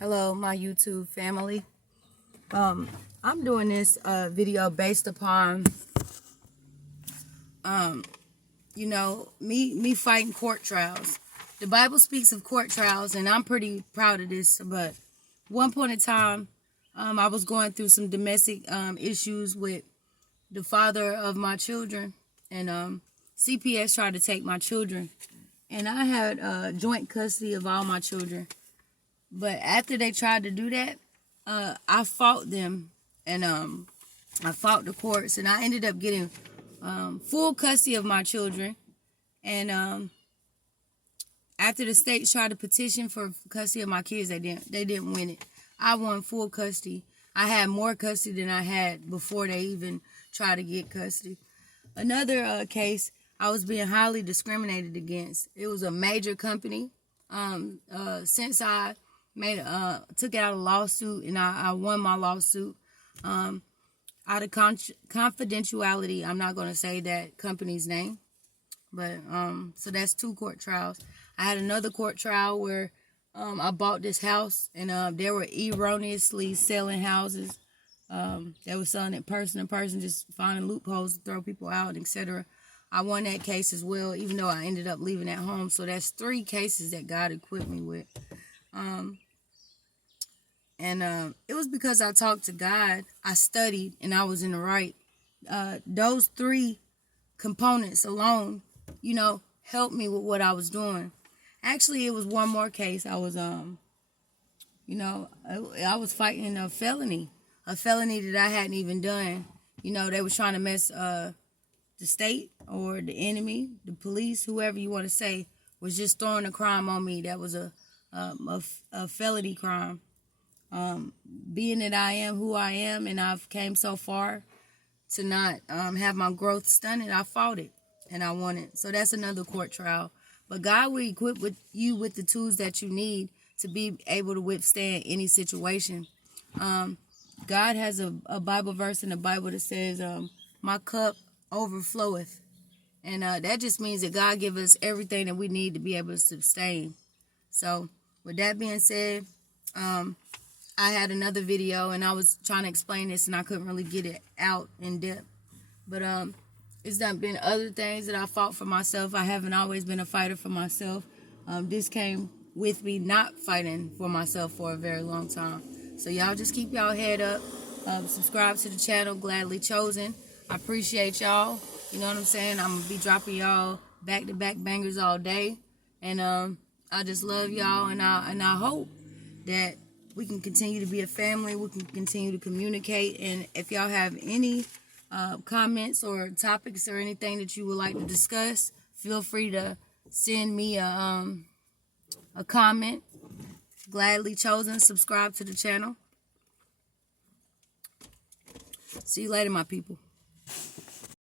Hello, my YouTube family. I'm doing this video based upon, me fighting court trials. The Bible speaks of court trials, and I'm pretty proud of this. But one point in time, I was going through some domestic issues with the father of my children, and CPS tried to take my children, and I had joint custody of all my children. But after they tried to do that, I fought them, and I fought the courts, and I ended up getting full custody of my children. And after the state tried to petition for custody of my kids, they didn't win it. I won full custody. I had more custody than I had before they even tried to get custody. Another case, I was being highly discriminated against. It was a major company. Since I took out a lawsuit, and I won my lawsuit, out of confidentiality, I'm not going to say that company's name, but so that's 2 court trials. I had another court trial where I bought this house, and they were erroneously selling houses. They were selling it person to person, just finding loopholes to throw people out, etc. I won that case as well, even though I ended up leaving that home. So that's 3 cases that God equipped me with. It was because I talked to God, I studied, and I was in the right. Those 3 components alone, helped me with what I was doing. Actually, it was one more case. I was, I was fighting a felony that I hadn't even done. They was trying to mess the state or the enemy, the police, whoever you want to say, was just throwing a crime on me that was a felony crime. Being that I am who I am, and I've came so far to not have my growth stunted, I fought it and I won it. So that's another court trial. But God will equip you with the tools that you need to be able to withstand any situation. God has a Bible verse in the Bible that says, my cup overfloweth. And that just means that God gives us everything that we need to be able to sustain. So with that being said, I had another video, and I was trying to explain this, and I couldn't really get it out in depth. But it's not been other things that I fought for myself. I haven't always been a fighter for myself. This came with me not fighting for myself for a very long time. So y'all just keep y'all head up. Subscribe to the channel, Gladly Chosen. I appreciate y'all. You know what I'm saying? I'm going to be dropping y'all back-to-back bangers all day. And I just love y'all, and I hope that we can continue to be a family. We can continue to communicate. And if y'all have any comments or topics or anything that you would like to discuss, feel free to send me a comment. Gladly Chosen. Subscribe to the channel. See you later, my people.